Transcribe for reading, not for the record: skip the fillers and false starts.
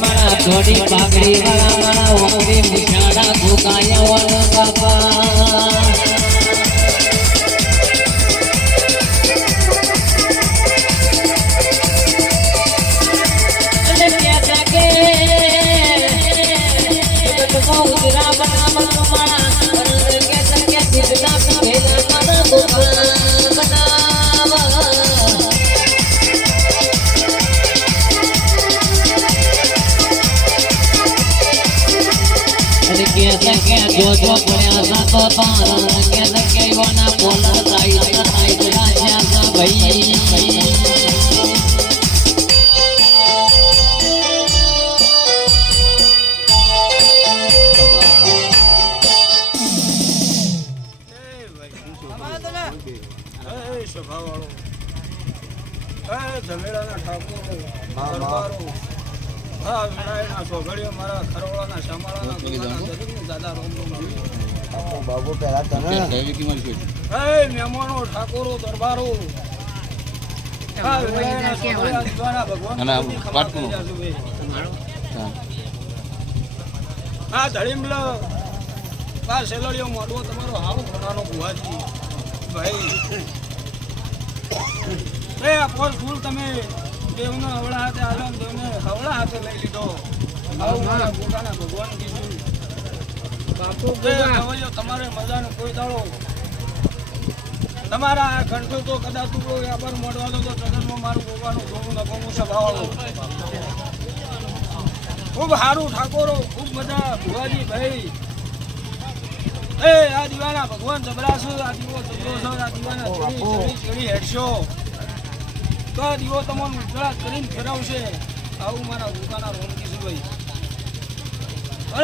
મારા થોડી પાઘડી વાળા મારા ઓગરી મુછાડા ભૂકાયા વાળા બાપા જો પડ્યા સાતો તારા કે વના બોલા સાઈ સાઈ રાજા ભાઈ સ્વભાવવાળો જમેડાના ઠાકોર હા વિનાયના સોગડીઓ મારા ખરવાળાના શામાળાના દાદા રોમ બાબુ પહેલા તને મહેમાનો ઠાકોરો દરબારો હા ધડીમલ આ સેલડીઓ મોડવો તમારો હાવ ઘોડાનો ભુવાજી ભાઈ આ પોસ ફૂલ તમે દેવનો હવળા હાથે આલો દેવને હવળા હાથે લઈ લીધો આવું મારા પોતાના ભગવાન કીધું બાપુ તમારે મજાનો કોઈ દાડો તમારા આ ઘંટો તો કદાચ વ્યાપાર મોડવાનો તો જગતમાં મારું ગોવાનું ગોવું ને ગોવું સભાવાળું ખૂબ સારું ઠાકોરો ખૂબ મજા ભુવાજી ભાઈ આ દીવાના ભગવાન જબરાશો આ દીવો જબરો આ દીવાના ચડી હેડશો તો દીવો તમને ઉજળા કરીને ફેરવશે આવું મારા દુકાના રોમ કીધું ભાઈ